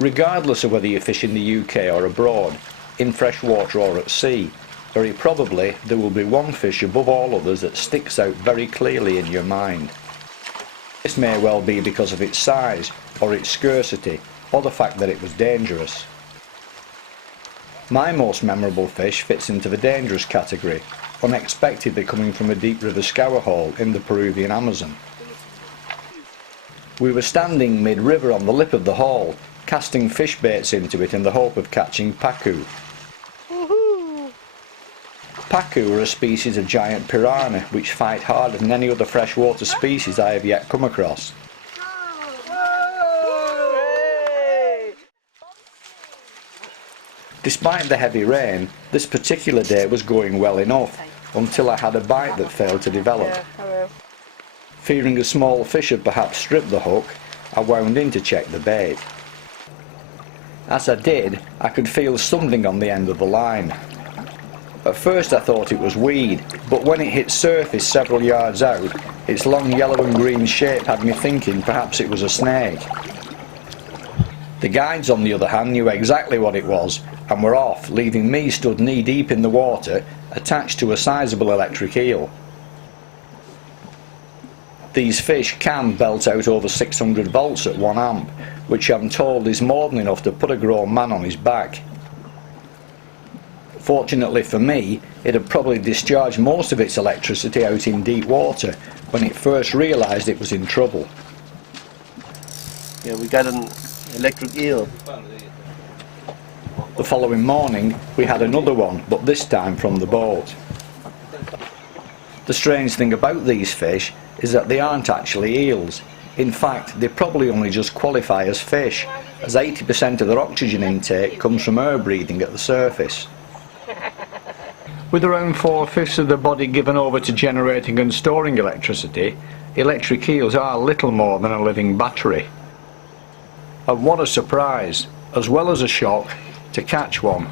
Regardless of whether you fish in the UK or abroad, in fresh water or at sea, very probably there will be one fish above all others that sticks out very clearly in your mind. This may well be because of its size, or its scarcity, or the fact that it was dangerous. My most memorable fish fits into the dangerous category, unexpectedly coming from a deep river scour hole in the Peruvian Amazon. We were standing mid-river on the lip of the hole, casting fish baits into it in the hope of catching pacu. Pacu are a species of giant piranha which fight harder than any other freshwater species I have yet come across. Despite the heavy rain, this particular day was going well enough, until I had a bite that failed to develop. Fearing a small fish had perhaps stripped the hook, I wound in to check the bait. As I did, I could feel something on the end of the line. At first I thought it was weed, but when it hit surface several yards out, its long yellow and green shape had me thinking perhaps it was a snake. The guides, on the other hand, knew exactly what it was and were off, leaving me stood knee-deep in the water, attached to a sizable electric eel. These fish can belt out over 600 volts at 1 amp, which I'm told is more than enough to put a grown man on his back. Fortunately for me, it had probably discharged most of its electricity out in deep water when it first realised it was in trouble. Yeah, we got an electric eel. The following morning we had another one, but this time from the boat. The strange thing about these fish is that they aren't actually eels. In fact, they probably only just qualify as fish, as 80% of their oxygen intake comes from air breathing at the surface. With around 4/5 of the body given over to generating and storing electricity, electric eels are little more than a living battery. And what a surprise, as well as a shock, to catch one.